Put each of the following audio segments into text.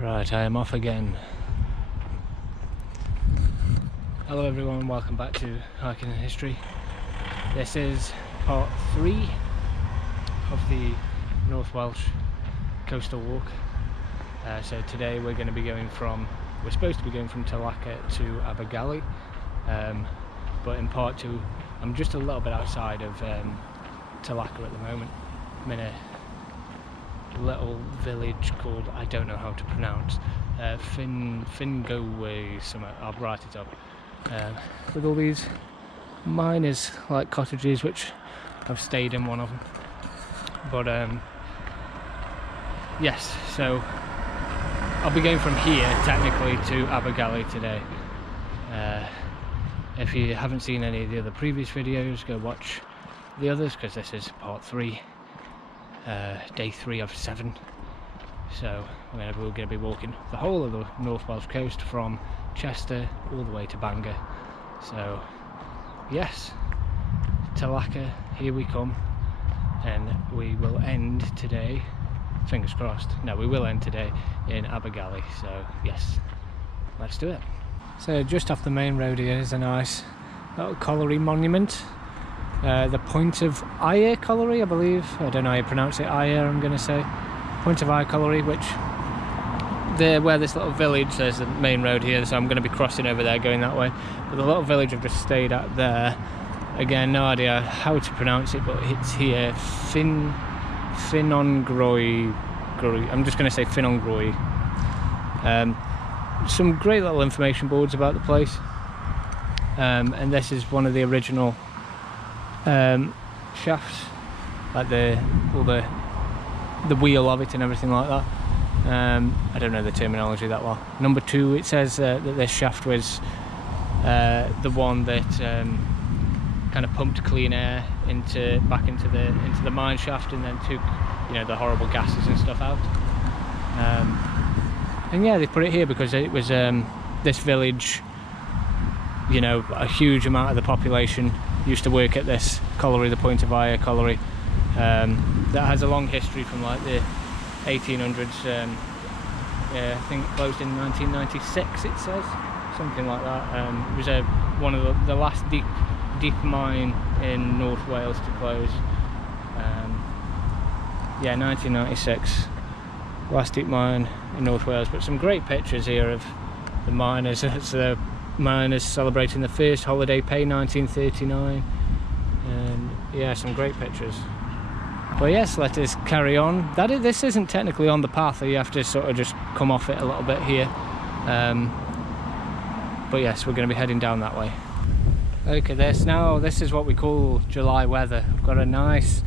Right, I am off again. Hello everyone, welcome back to Hiking and History. This is part 3 of the North Welsh coastal walk. So today we're supposed to be going from Tolaka to Abergele, but in part 2 I'm just a little bit outside of Tolaka at the moment. I'm in a little village called, I don't know how to pronounce, Ffynnongroyw something. I'll write it up. With all these miners like cottages, which I've stayed in one of them. But yes, so I'll be going from here technically to Abergele today. If you haven't seen any of the other previous videos, go watch the others, because this is part 3. Day 3 of 7. So we're going to be walking the whole of the North Welsh Coast from Chester all the way to Bangor. So yes, Tolaka, here we come, and we will end today, fingers crossed, no, we will end today in Abergele. So yes, let's do it. So just off the main road here is a nice little colliery monument. The Point of Ayr colliery, I believe. I don't know how you pronounce it. Ayr, I'm going to say. Point of Ayr colliery, which where this little village, there's the main road here, so I'm going to be crossing over there going that way. But the little village I've just stayed at there, again, no idea how to pronounce it, but it's here. Ffynnongroyw. I'm just going to say Ffynnongroyw. Some great little information boards about the place. And this is one of the original shafts, like the wheel of it and everything like that. I don't know the terminology that well. Number 2, it says that this shaft was the one that kind of pumped clean air back into the mine shaft, and then took, you know, the horrible gases and stuff out. And yeah, they put it here because it was this village, you know, a huge amount of the population used to work at this colliery, the Point of Ayr colliery, that has a long history from like the 1800s. Yeah, I think it closed in 1996, it says, something like that. It was one of the last deep mine in North Wales to close. Yeah, 1996, last deep mine in North Wales. But some great pictures here of the miners. It's miners celebrating the first holiday pay, 1939, and yeah, some great pictures. But yes, let us carry on. This isn't technically on the path, you have to sort of just come off it a little bit here. But yes, we're going to be heading down that way. Okay, this is what we call July weather. We've got a nice,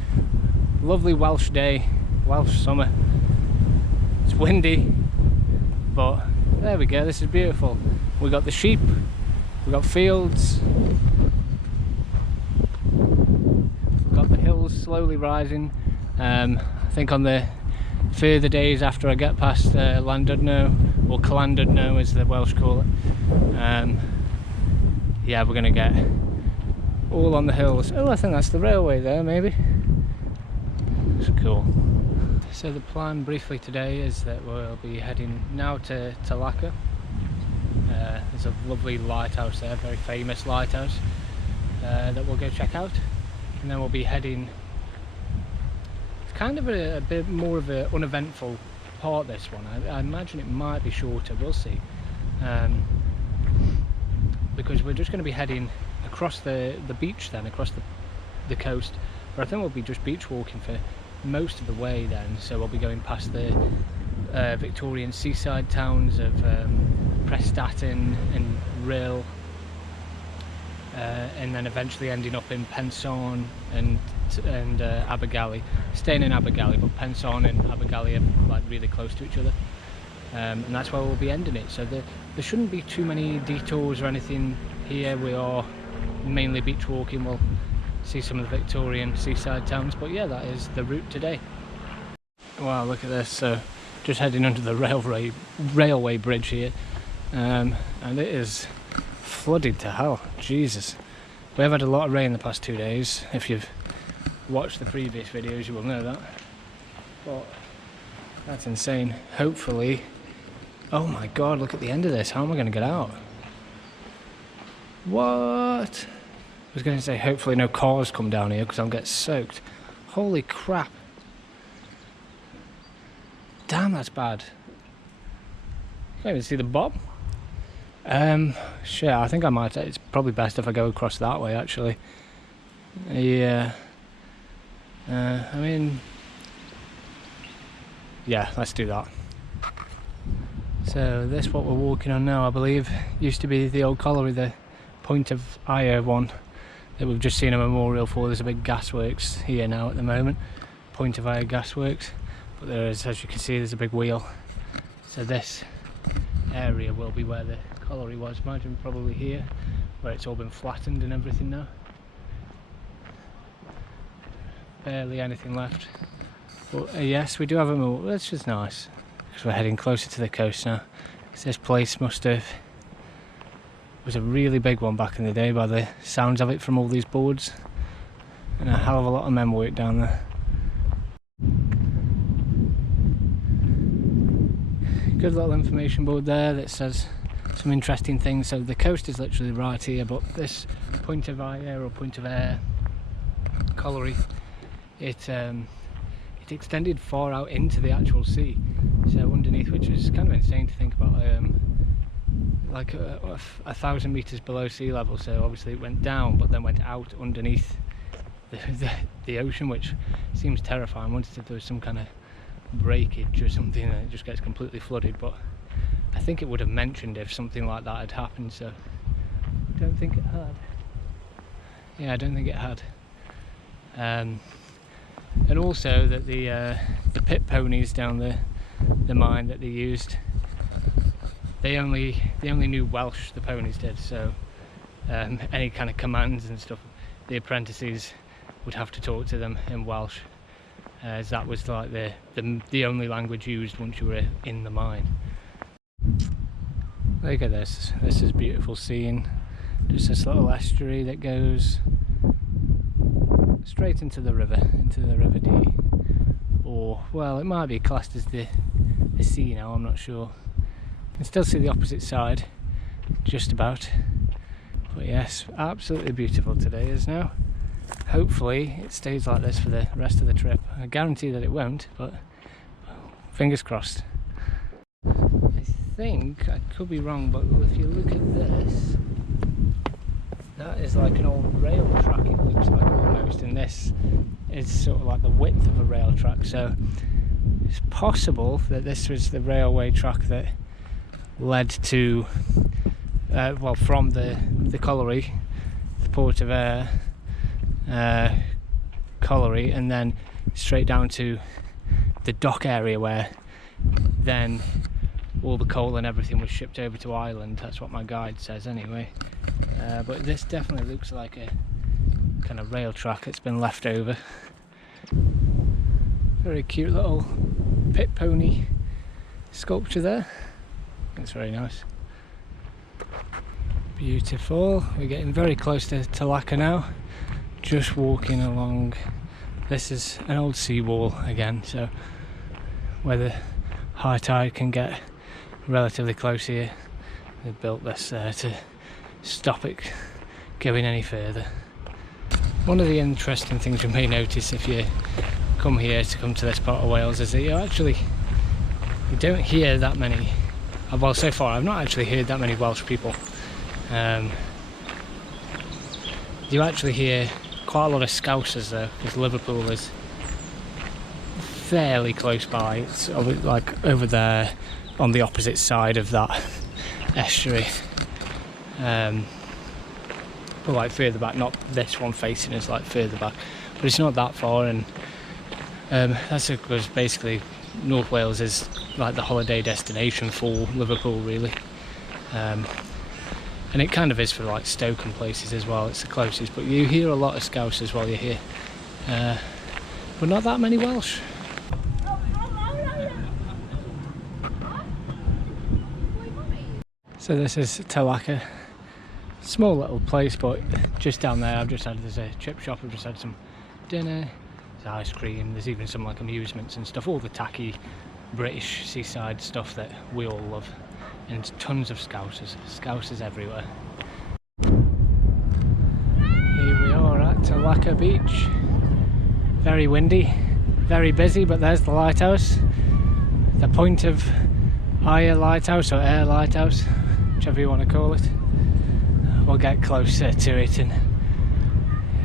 lovely Welsh day, Welsh summer. It's windy, but there we go, this is beautiful. We got the sheep, we got fields, we've got the hills slowly rising. I think on the further days after I get past Llandudno, or Llandudno as the Welsh call it, yeah, we're going to get all on the hills. Oh, I think that's the railway there, maybe. It's cool. So the plan briefly today is that we'll be heading now to Tolaka. There's a lovely lighthouse there, very famous lighthouse, that we'll go check out, and then we'll be heading. It's kind of a bit more of an uneventful part, this one. I imagine it might be shorter, we'll see, because we're just going to be heading across the beach then, across the coast, but I think we'll be just beach walking for most of the way then. So we'll be going past the Victorian seaside towns of Prestatyn and Rhyl, and then eventually ending up in Pensawn and Abergele. Staying in Abergele, but Pensawn and Abergele are like really close to each other, and that's where we'll be ending it. So there shouldn't be too many detours or anything here. We are mainly beach walking. We'll see some of the Victorian seaside towns, but yeah, that is the route today. Wow, look at this. So just heading under the railway bridge here, and it is flooded to hell. Jesus, we have had a lot of rain the past 2 days. If you've watched the previous videos, you will know that, but that's insane. Hopefully Oh my god, look at the end of this. How am I going to get out? What? I was going to say hopefully no cars come down here because I'll get soaked. Holy crap. Damn, that's bad. Can't even see the bottom. Shit, I think I might. It's probably best if I go across that way, actually. Yeah. I mean, yeah, let's do that. So this, what we're walking on now, I believe, used to be the old colliery, the Point of Ire one that we've just seen a memorial for. There's a big gasworks here now at the moment, Point of Ire gasworks, but there is, as you can see, there's a big wheel. So this area will be where the colliery was. Imagine probably here, where it's all been flattened and everything now. Barely anything left. But yes, we do have a memorial, which is nice. Because we're heading closer to the coast now. This place was a really big one back in the day by the sounds of it from all these boards. And a hell of a lot of men work down there. Good little information board there that says some interesting things. So the coast is literally right here, but this Point of Ire or Point of Air colliery, it extended far out into the actual sea, so underneath, which is kind of insane to think about, like 1,000 meters below sea level. So obviously it went down but then went out underneath the ocean, which seems terrifying. I wondered if there was some kind of breakage or something and it just gets completely flooded, but I think it would have mentioned if something like that had happened, so I don't think it had. Yeah, I don't think it had. And also that the pit ponies down the mine that they used, they only knew Welsh, the ponies did, so any kind of commands and stuff, the apprentices would have to talk to them in Welsh, as that was like the only language used once you were in the mine. Look at this is beautiful scene. Just this little estuary that goes straight into the River Dee, or well, it might be classed as the sea now, I'm not sure. You can still see the opposite side, just about. But yes, absolutely beautiful today is now. Hopefully it stays like this for the rest of the trip. I guarantee that it won't, but fingers crossed. I think, I could be wrong, but if you look at this, that is like an old rail track, it looks like almost, and this is sort of like the width of a rail track, so it's possible that this was the railway track that led to, well, from the colliery, the Port of Ayr colliery, and then straight down to the dock area where then all the coal and everything was shipped over to Ireland. That's what my guide says anyway. But this definitely looks like a kind of rail track that's been left over. Very cute little pit pony sculpture there. It's very nice. Beautiful. We're getting very close to Lacca now. Just walking along. This is an old seawall again, so where the high tide can get relatively close here. They've built this to stop it going any further. One of the interesting things you may notice if you come here to come to this part of Wales is that you don't hear that many, well, so far I've not actually heard that many Welsh people. You actually hear quite a lot of Scousers though, because Liverpool is fairly close by. It's like over there on the opposite side of that estuary. But like further back, not this one facing us, like further back, but it's not that far. And that's because basically North Wales is like the holiday destination for Liverpool really, and it kind of is for like Stoke and places as well. It's the closest, but you hear a lot of Scousers while you're here, but not that many Welsh. So this is Lacca. Small little place, but just down there there's a chip shop. I've just had some dinner, there's ice cream, there's even some like amusements and stuff, all the tacky British seaside stuff that we all love, and tons of Scousers everywhere. Here we are at Talaka Beach. Very windy, very busy, but there's the lighthouse. The Point of Ayr Lighthouse, or Ayr Lighthouse, whichever you want to call it. We'll get closer to it and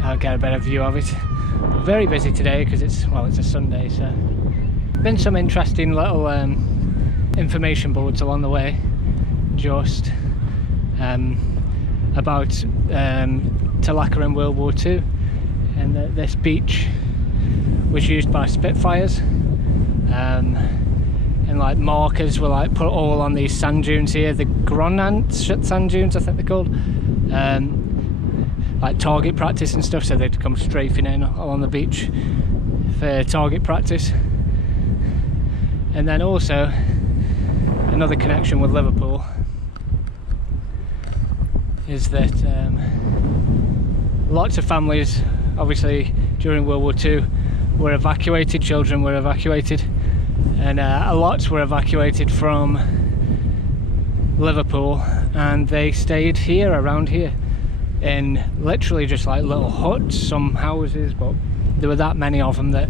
I'll get a better view of it. Very busy today because it's a Sunday, so been some interesting little information boards along the way, just about Talaka in World War II, and that this beach was used by Spitfires, and like markers were like put all on these sand dunes here, the Gronant sand dunes I think they're called, like target practice and stuff, so they'd come strafing in along the beach for target practice. And then also another connection with Liverpool is that lots of families, obviously during World War II, were evacuated, children were evacuated, and a lot were evacuated from Liverpool, and they stayed here, around here, in literally just like little huts, some houses, but there were that many of them that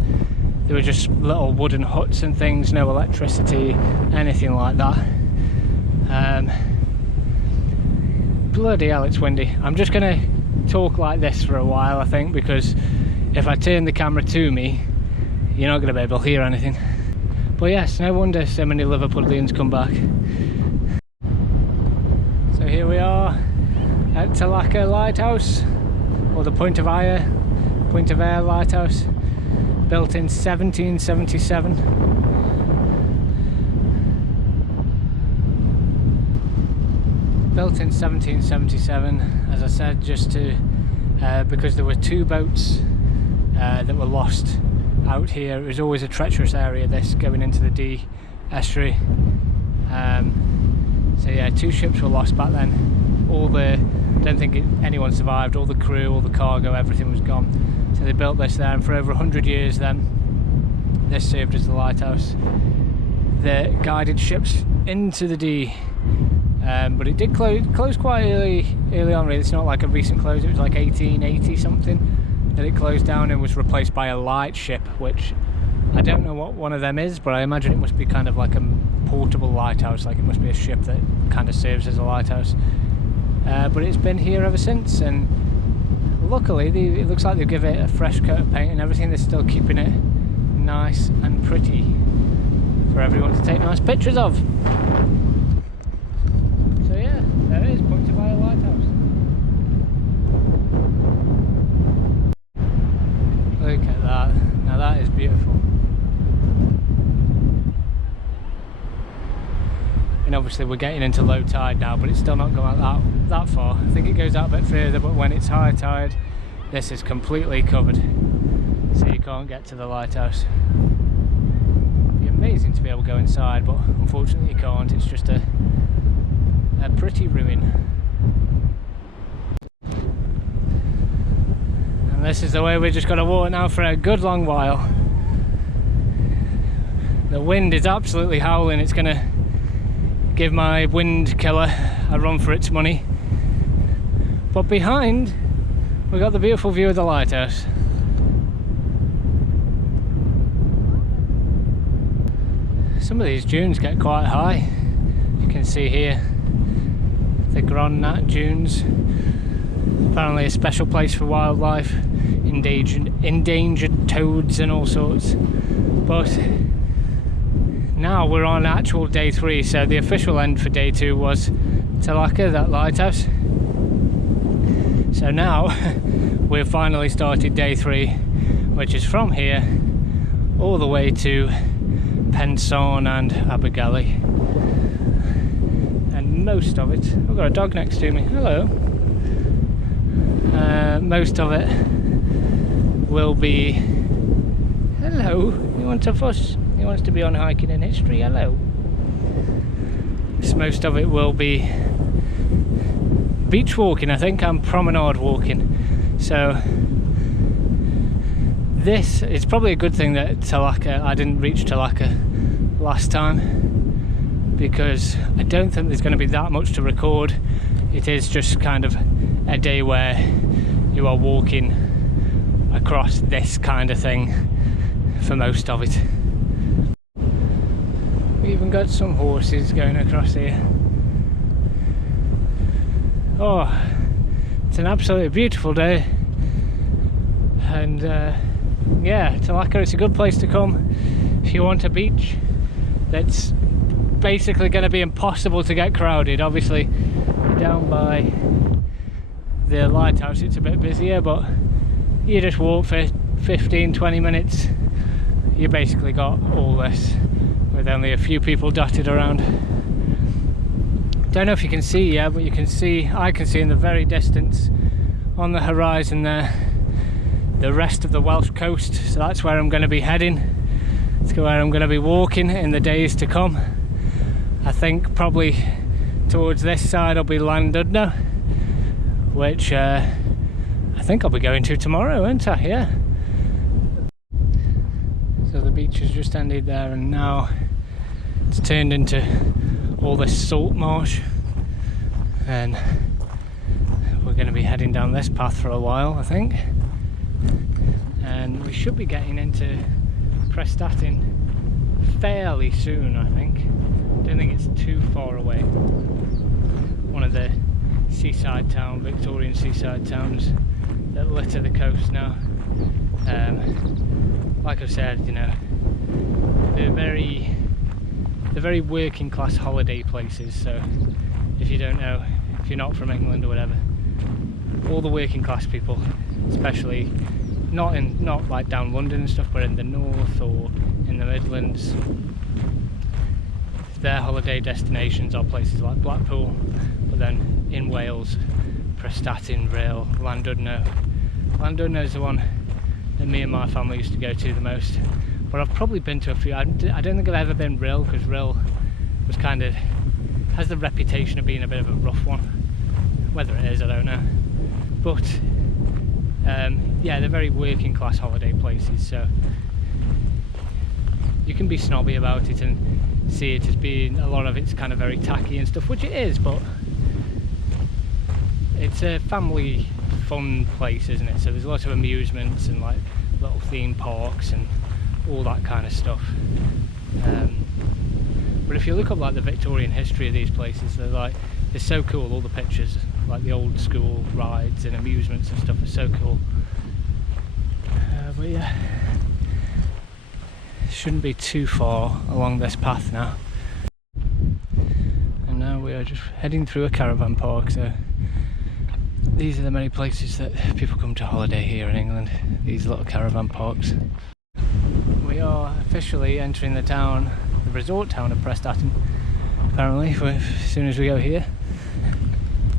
they were just little wooden huts and things, no electricity, anything like that. Bloody hell, it's windy. I'm just gonna talk like this for a while, I think, because if I turn the camera to me, you're not gonna be able to hear anything. But yes, no wonder so many Liverpoolians come back. So here we are at Talaka Lighthouse, or the Point of Ayr Lighthouse, built in 1777. Built in 1777, as I said, just to because there were two boats that were lost out here. It was always a treacherous area, this, going into the Dee estuary. So yeah, two ships were lost back then. I don't think anyone survived, all the crew, all the cargo, everything was gone. So they built this there, and for over 100 years then, this served as the lighthouse that guided ships into the Dee. But it did close quite early on, really. It's not like a recent close, it was like 1880 something that it closed down and was replaced by a light ship, which I don't know what one of them is, but I imagine it must be kind of like a portable lighthouse, like it must be a ship that kind of serves as a lighthouse. But it's been here ever since, and luckily it looks like they've given it a fresh coat of paint and everything. They're still keeping it nice and pretty for everyone to take nice pictures of. So yeah, there it is, Point of Ayr Lighthouse. Look at that, now that is beautiful. And obviously we're getting into low tide now, but it's still not going out that far. I think it goes out a bit further, but when it's high tide, this is completely covered, so you can't get to the lighthouse. It'd be amazing to be able to go inside, but unfortunately you can't. It's just a pretty ruin. And this is the way we're just going to walk now for a good long while. The wind is absolutely howling. It's going to give my wind killer a run for its money. But behind, we've got the beautiful view of the lighthouse. Some of these dunes get quite high. You can see here the Gronant dunes. Apparently a special place for wildlife, endangered toads and all sorts. But now we're on actual day 3, so the official end for day 2 was Talaka, that lighthouse. So now we've finally started day 3, which is from here all the way to Pensaun and Abergele. And most of it, I've got a dog next to me, hello. Most of it will be, hello, you want to fuss? He wants to be on hiking in history, hello. So most of it will be beach walking, I think, and promenade walking. So this is probably a good thing that I didn't reach Talaka last time, because I don't think there's going to be that much to record. It is just kind of a day where you are walking across this kind of thing for most of it. We even got some horses going across here. Oh, it's an absolutely beautiful day, and yeah, Talaka, it's a good place to come if you want a beach that's basically going to be impossible to get crowded. Obviously down by the lighthouse it's a bit busier, but you just walk for 15-20 minutes, you basically got all this with only a few people dotted around. Don't know if you can see yet, but you can see, I can see in the very distance on the horizon there, the rest of the Welsh coast. So that's where I'm going to be heading. It's where I'm going to be walking in the days to come. I think probably towards this side will be Llandudno, which I think I'll be going to tomorrow, won't I? Yeah. So the beach has just ended there, and now it's turned into all this salt marsh, and we're going to be heading down this path for a while, I think, and we should be getting into Prestatyn fairly soon, I think. Don't think it's too far away. One of the seaside town, Victorian seaside towns that litter the coast now. Like I've said, you know, they're very working class holiday places. So if you don't know, if you're not from England or whatever, all the working class people, especially not like down London and stuff, but in the north or in the Midlands, their holiday destinations are places like Blackpool, but then in Wales, Prestatyn, Rhyl, Llandudno. Llandudno is the one that me and my family used to go to the most, but I've probably been to a few. I don't think I've ever been Rhyl, because Rhyl was kind of, has the reputation of being a bit of a rough one. Whether it is, I don't know, but yeah, they're very working class holiday places, so you can be snobby about it and see it as being, a lot of it's kind of very tacky and stuff, which it is, but it's a family fun place, isn't it? So there's lots of amusements and like little theme parks and all that kind of stuff. But if you look up like the Victorian history of these places, they're so cool. All the pictures, like the old school rides and amusements and stuff, are so cool. But yeah, shouldn't be too far along this path now. And now we are just heading through a caravan park. So these are the many places that people come to holiday here in England, these little caravan parks. We are officially entering the town, the resort town of Prestatyn, apparently, as soon as we go here.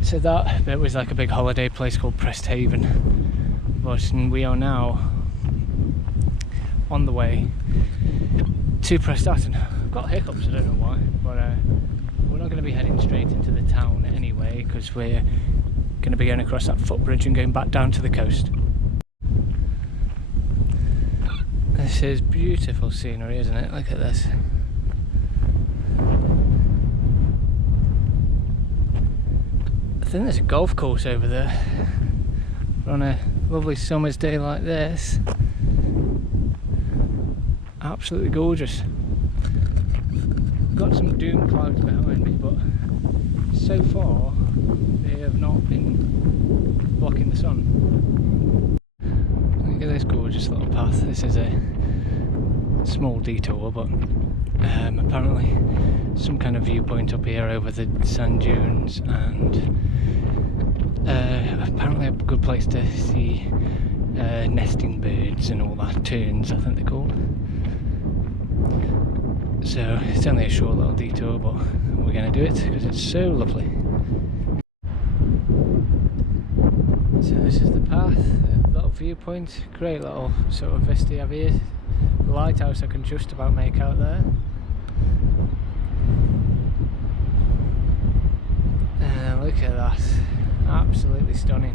So that bit was like a big holiday place called Presthaven, but we are now on the way to Prestatyn. I've got hiccups, I don't know why, but we're not going to be heading straight into the town anyway, because we're going to be going across that footbridge and going back down to the coast. This is beautiful scenery, isn't it? Look at this. I think there's a golf course over there. But on a lovely summer's day like this, absolutely gorgeous. Got some doom clouds behind me, but so far they have not been blocking the sun. Look at this gorgeous little path. This is a small detour, but apparently some kind of viewpoint up here over the sand dunes, and apparently a good place to see nesting birds and all that, terns I think they're called. So it's only a short little detour, but we're going to do it because it's so lovely. So this is the path, a little viewpoint, great little sort of vista you have here. The lighthouse I can just about make out there. Look at that, absolutely stunning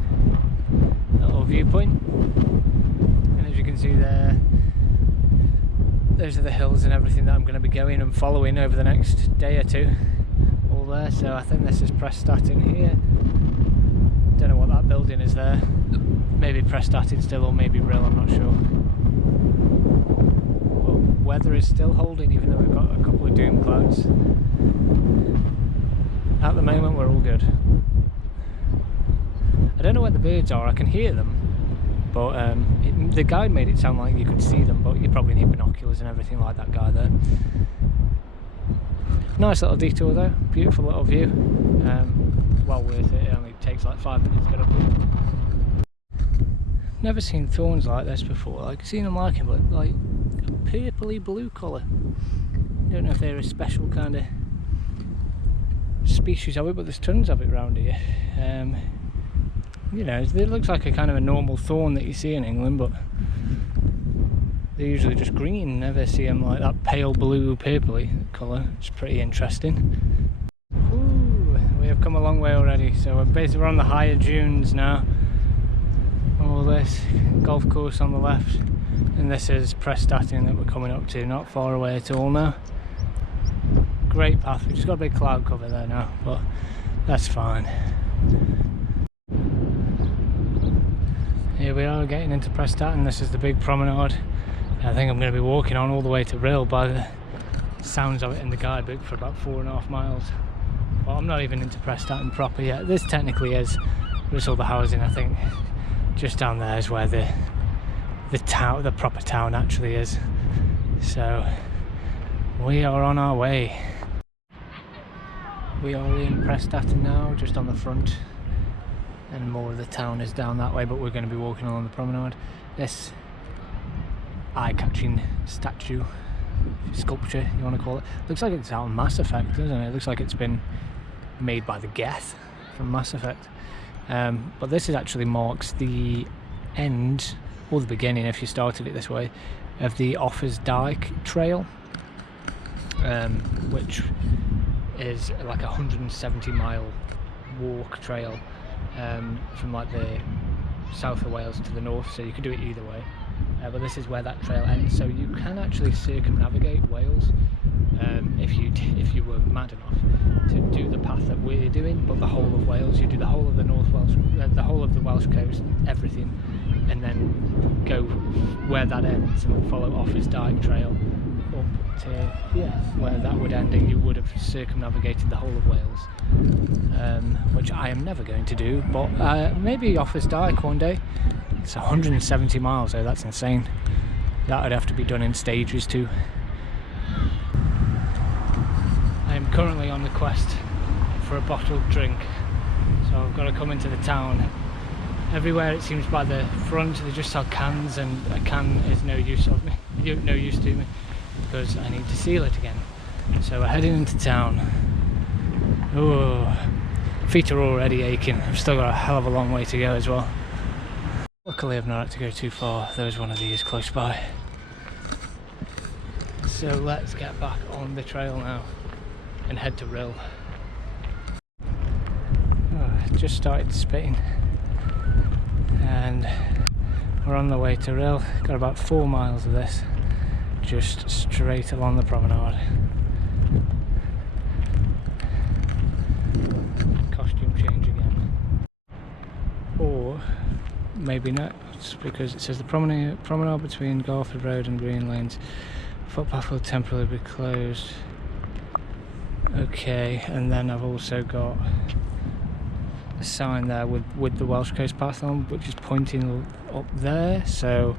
little viewpoint. And as you can see there, those are the hills and everything that I'm going to be going and following over the next day or two. All there, so I think this is Prestatyn here. Don't know what that building is there. Maybe Prestatyn still, or maybe Rhyl, I'm not sure. But weather is still holding, even though we've got a couple of doom clouds. At the moment we're all good. I don't know where the birds are, I can hear them, but the guide made it sound like you could see them, but you probably need binoculars and everything like that guy there. Nice little detour though, beautiful little view, well worth it. It only takes like 5 minutes to get up here. Never seen thorns like this before, like seen them like it, but like a purpley blue colour. Don't know if they're a special kind of species of it, but there's tons of it around here. You know, it looks like a kind of a normal thorn that you see in England, but they're usually just green. Never see them like that pale blue purpley colour. It's pretty interesting. Ooh, we have come a long way already, so we're on the higher dunes now. All this golf course on the left, and this is Prestatyn that we're coming up to, not far away at all now. Great path. We've just got a big cloud cover there now, but that's fine. Here we are getting into Prestatyn. This is the big promenade. I think I'm going to be walking on all the way to Rhyl by the sounds of it in the guidebook for about 4.5 miles. Well, I'm not even into Prestatyn proper yet. This technically is just all the housing. I think just down there is where the proper town actually is. So we are on our way. We are in Prestatyn now, just on the front, and more of the town is down that way, but we're going to be walking along the promenade. This eye-catching statue, sculpture you want to call it, looks like it's out of Mass Effect, doesn't it? It looks like it's been made by the Geth from Mass Effect. But this actually marks the end, or the beginning if you started it this way, of the Offa's Dyke Trail, which is like a 170-mile walk trail from like the south of Wales to the north, so you could do it either way, but this is where that trail ends, so you can actually circumnavigate Wales if you were mad enough to do the path that we're doing, but the whole of Wales. You do the whole of the North Welsh, the whole of the Welsh coast, everything, and then go where that ends and follow Offa's Dyke Trail up to here, where that would end, and you would have circumnavigated the whole of Wales, which I am never going to do, but maybe Offa's Dyke one day. It's 170 miles though, that's insane. That would have to be done in stages too. I am currently on the quest for a bottled drink, so I've got to come into the town. Everywhere it seems by the front they just sell cans, and a can is no use to me because I need to seal it again. So we're heading into town. Oh, feet are already aching. I've still got a hell of a long way to go as well. Luckily I've not had to go too far. There was one of these close by. So let's get back on the trail now and head to Rhyl. Oh, just started spitting and we're on the way to Rhyl. Got about 4 miles of this, just straight along the promenade. Costume change again. Or maybe not, because it says the promenade between Garford Road and Green Lanes. Footpath will temporarily be closed. Okay, and then I've also got a sign there with the Welsh Coast path on, which is pointing up there, so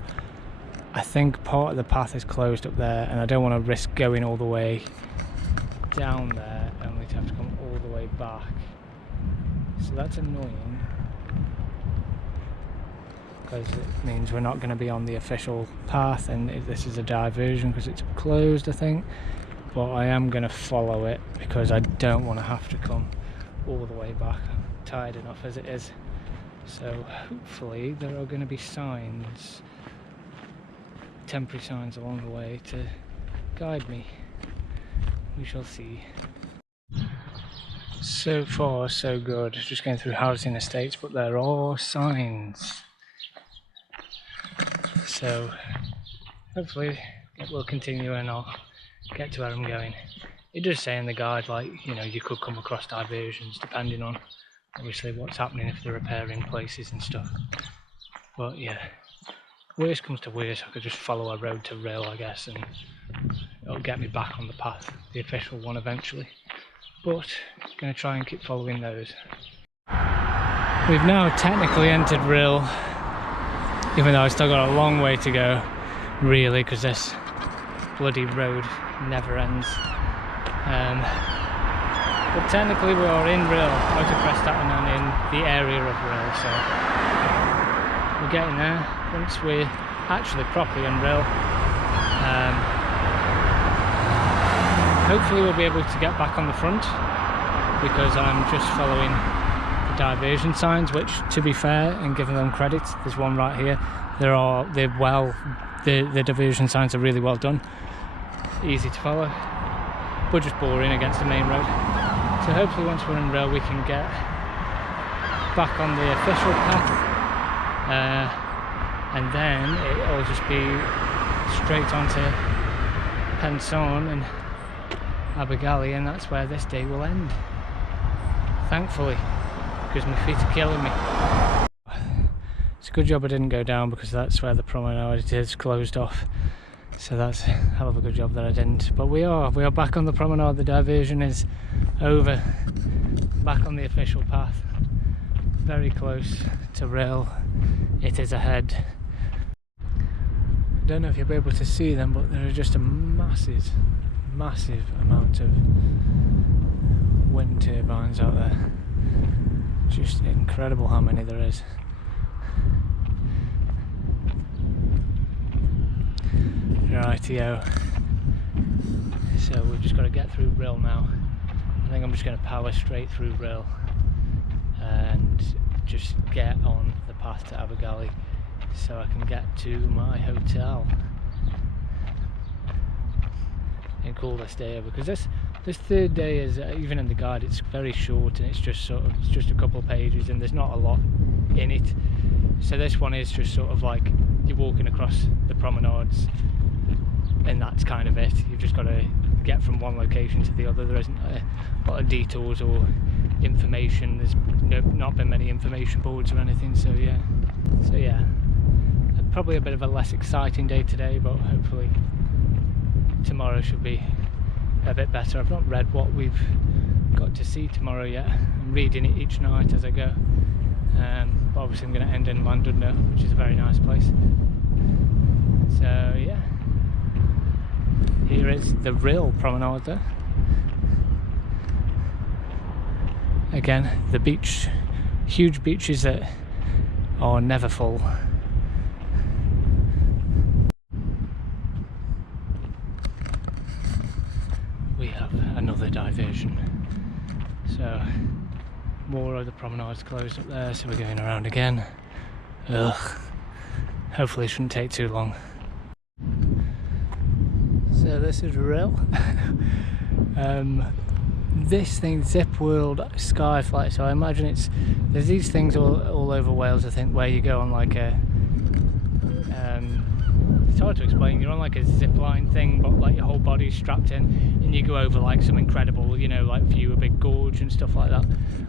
I think part of the path is closed up there, and I don't want to risk going all the way down there only to have to come all the way back, so that's annoying because it means we're not going to be on the official path, and this is a diversion because it's closed, I think. But I am going to follow it because I don't want to have to come all the way back. I'm tired enough as it is. So hopefully there are going to be signs, temporary signs along the way to guide me. We shall see. So far so good. Just going through housing estates, but there are signs. So hopefully we'll continue and I'll get to where I'm going. It does say in the guide, like, you know, you could come across diversions depending on obviously what's happening, if they're repairing places and stuff. But yeah, worst comes to worst, I could just follow a road to Rhyl, I guess, and it'll get me back on the path, the official one eventually. But I'm going to try and keep following those. We've now technically entered Rhyl, even though I've still got a long way to go, really, because this bloody road never ends. But technically we are in Rhyl, out of Prestatyn and in the area of Rhyl, so we're getting there once we're actually properly in Rhyl. Hopefully we'll be able to get back on the front, because I'm just following the diversion signs, which, to be fair and giving them credit, there's one right here. The diversion signs are really well done, easy to follow, but just boring against the main road. So hopefully once we're in Rhyl we can get back on the official path, and then it'll just be straight onto Pensaun and Abergele, and that's where this day will end, thankfully, because my feet are killing me. It's a good job I didn't go down, because that's where the promenade is closed off. So that's a hell of a good job that I didn't. But we are back on the promenade. The diversion is over, back on the official path, very close to Rhyl. It is ahead. I don't know if you'll be able to see them, but there are just a massive amount of wind turbines out there. Just incredible how many there is. Rightio. So we've just got to get through Rhyl now. I think I'm just going to power straight through Rhyl and just get on the path to Abergele so I can get to my hotel and call this day over, because this third day is, even in the guide, it's very short, and it's just a couple of pages and there's not a lot in it. So this one is just sort of like you're walking across the promenades and that's kind of it. You've just got to get from one location to the other. There isn't a lot of detours or information. There's not been many information boards or anything, so yeah, probably a bit of a less exciting day today, but hopefully tomorrow should be a bit better. I've not read what we've got to see tomorrow yet. I'm reading it each night as I go, but obviously I'm going to end in Llandudno, which is a very nice place. So yeah, here is the Rhyl promenade there. Again, the beach, huge beaches that are never full. We have another diversion. So more of the promenades closed up there, so we're going around again. Ugh. Hopefully it shouldn't take too long. So this is Rhyl. This thing, Zip World Skyflight, so I imagine there's these things all over Wales, I think, where you go on like a it's hard to explain. You're on like a zip line thing, but like your whole body's strapped in, and you go over like some incredible, you know, like view a big gorge and stuff like that.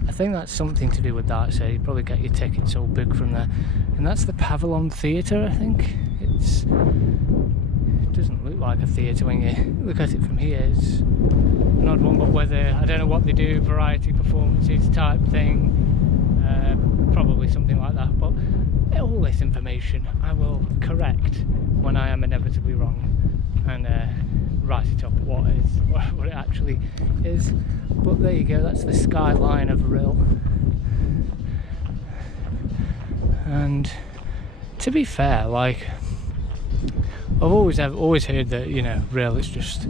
I think that's something to do with that, so you probably get your tickets all booked from there. And that's the Pavilion Theatre, I think. It doesn't look like a theatre when you look at it from here. It's an odd one, but whether, I don't know what they do, variety performances type thing, probably something like that. But all this information I will correct when I am inevitably wrong, and write it up what it actually is. But there you go, that's the skyline of Rhyl. And to be fair, like, I've always heard that, you know, Rhyl is just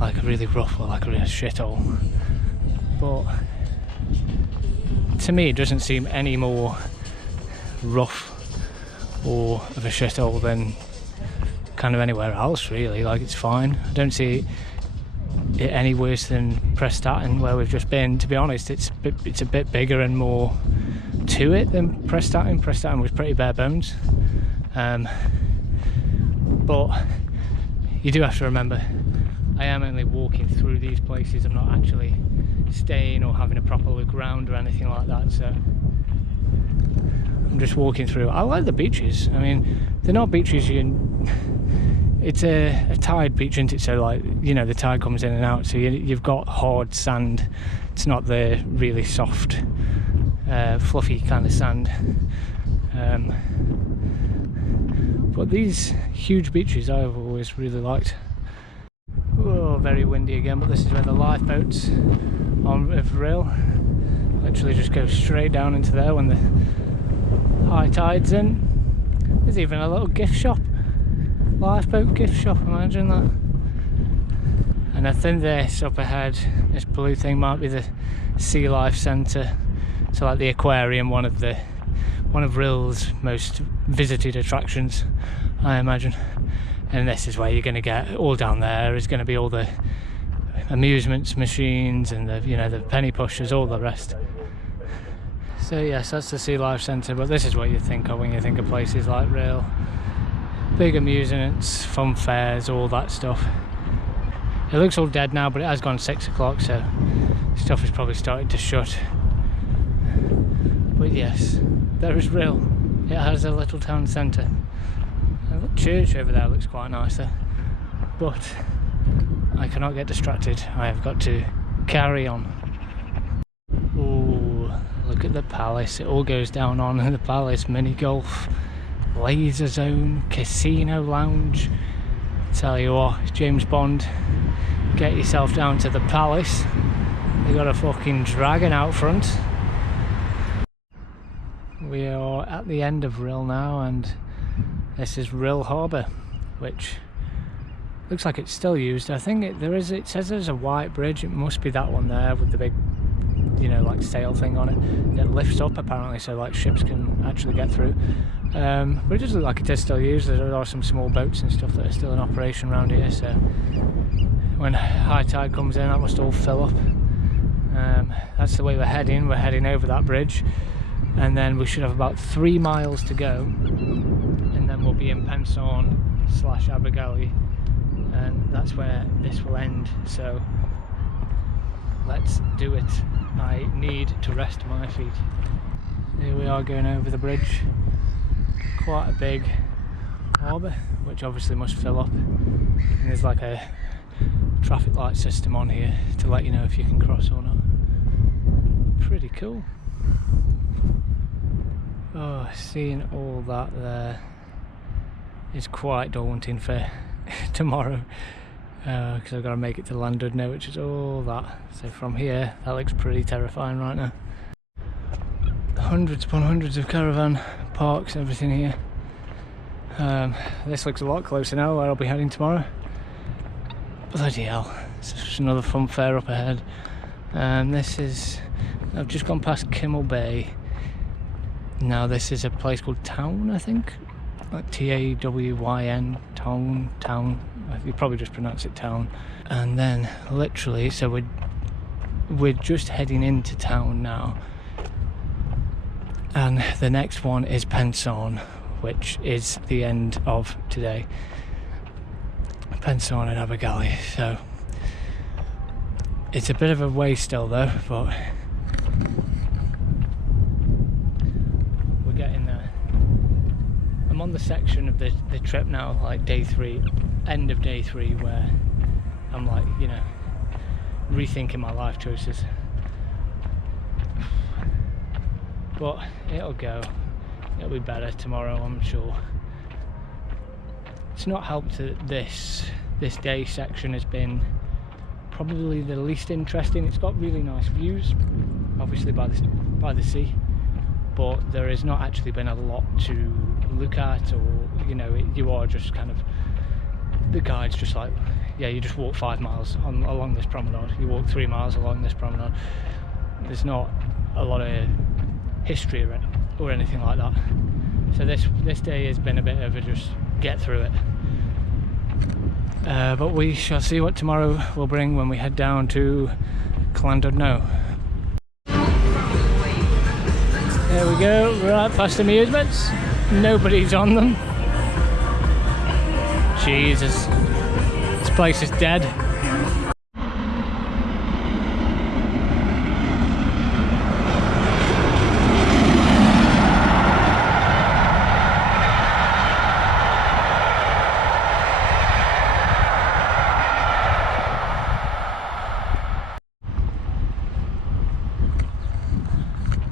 like a really rough or like a real shithole, but to me it doesn't seem any more rough or of a shithole than kind of anywhere else, really. Like, it's fine. I don't see it any worse than Prestatyn, where we've just been. To be honest, it's a bit bigger and more to it than Prestatyn. Prestatyn was pretty bare bones, but you do have to remember, I am only walking through these places. I'm not actually staying or having a proper look around or anything like that, so I'm just walking through. I like the beaches. I mean, they're not beaches it's a tide beach, isn't it? So like, you know, the tide comes in and out, so you've got hard sand. It's not the really soft fluffy kind of sand, but these huge beaches I've always really liked. Oh, very windy again, but this is where the lifeboats on Abergele literally just go straight down into there when the high tide's in. There's even a little gift shop, lifeboat gift shop, imagine that. And I think this up ahead, this blue thing, might be the Sea Life Centre, so like the aquarium, one of Rhyll's most visited attractions, I imagine. And this is where you're going to get, all down there is going to be all the amusements machines and the, you know, the penny pushers, all the rest. So yes, that's the Sea Life Centre, but this is what you think of when you think of places like Rhyll. Big amusements, fun fairs, all that stuff. It looks all dead now, but it has gone 6 o'clock, so stuff is probably starting to shut. But yes, there is Rhyll. It has a little town centre. The church over there looks quite nice there, but I cannot get distracted. I have got to carry on. Oh, look at the palace. It all goes down on the palace. Mini golf, laser zone, casino lounge. Tell you what, James Bond, get yourself down to the palace. They got a fucking dragon out front. We are at the end of Rhyll now, and this is Rhyll Harbour, which looks like it's still used. I think it says there's a white bridge. It must be that one there with the big, you know, like sail thing on it that lifts up apparently, so like ships can actually get through. But it does look like it is still used. There are some small boats and stuff that are still in operation around here, so when high tide comes in, that must all fill up. That's the way we're heading. We're heading over that bridge, and then we should have about 3 miles to go, and then we'll be in Pensawn/Abergele, and that's where this will end. So let's do it. I need to rest my feet. Here we are going over the bridge. Quite a big harbour, which obviously must fill up, and there's like a traffic light system on here to let you know if you can cross or not. Pretty cool. Oh, seeing all that there is quite daunting for tomorrow, because I've got to make it to Llandudno, which is all that. So from here, that looks pretty terrifying right now. Hundreds upon hundreds of caravan parks and everything here. This looks a lot closer now where I'll be heading tomorrow. Bloody hell, it's just another fun fair up ahead. This is, I've just gone past Kimmel Bay. Now this is a place called Town, I think, like T-A-W-Y-N, Town. You probably just pronounce it Town. And then literally, so we're just heading into town now, and the next one is Pensawn, which is the end of today. Pensawn and Abergele, so it's a bit of a way still though, but we're getting there. I'm on the section of the trip now, like day 3, end of day 3, where I'm like, you know, rethinking my life choices. But it'll be better tomorrow, I'm sure. It's not helped that this day section has been probably the least interesting. It's got really nice views, obviously by the sea, but there has not actually been a lot to look at, or you know, you are just kind of, the guide's just like, yeah, you just walk 5 miles along this promenade, you walk 3 miles along this promenade. There's not a lot of history or anything like that. So this day has been a bit of a just get through it. But we shall see what tomorrow will bring when we head down to Llandudno. There we go, right past amusements. Nobody's on them. Jesus. place is dead.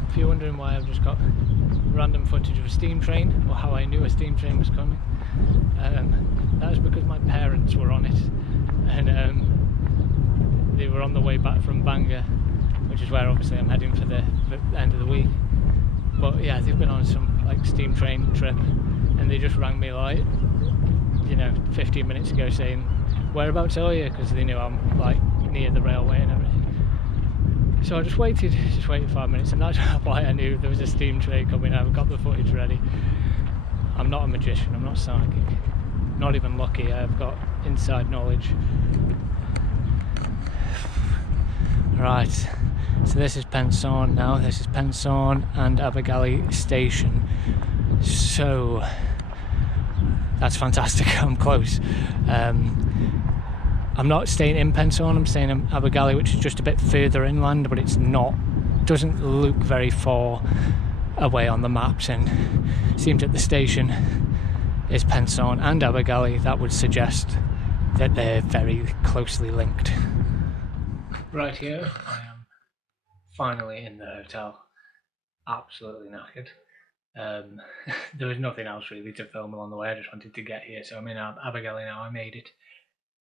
If you're wondering why I've just got random footage of a steam train, or how I knew a steam train was coming, that was because my parents were on it, and they were on the way back from Bangor, which is where obviously I'm heading for the end of the week. But yeah, they've been on some like steam train trip, and they just rang me like, you know, 15 minutes ago saying, whereabouts are you? Because they knew I'm like near the railway and everything. So I just waited 5 minutes, and that's why I knew there was a steam train coming. I've got the footage ready. I'm not a magician, I'm not psychic, not even lucky. I've got inside knowledge. Right, so this is Pensawn now. This is Pensawn and Abergele station. So that's fantastic. I'm close. I'm not staying in Pensawn, I'm staying in Abergele, which is just a bit further inland, but it's not, doesn't look very far away on the maps, and seems that the station is Pensawn and Abergele. That would suggest that they're very closely linked. Right here, I am finally in the hotel. Absolutely knackered. There was nothing else really to film along the way, I just wanted to get here, so I'm in Abergele now. I made it.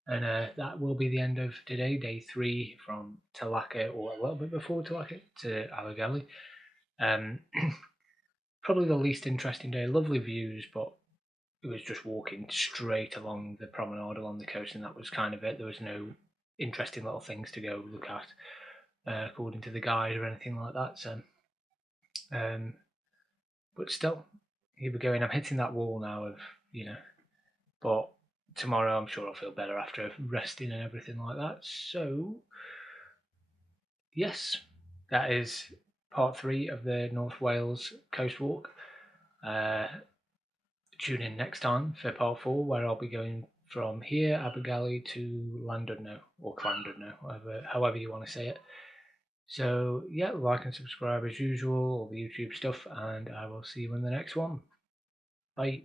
And that will be the end of today, day 3 from Talaka, or a little bit before Talaka, to Abergele. Probably the least interesting day. Lovely views, but it was just walking straight along the promenade along the coast, and that was kind of it. There was no interesting little things to go look at according to the guide or anything like that. So, but still, here we're going. I'm hitting that wall now of, you know, but tomorrow I'm sure I'll feel better after resting and everything like that. So yes, that is part 3 of the North Wales Coast Walk. Tune in next time for part 4, where I'll be going from here, Abergele, to Llandudno, or Llandudno, however you want to say it. So yeah, like and subscribe as usual, all the YouTube stuff, and I will see you in the next one. Bye.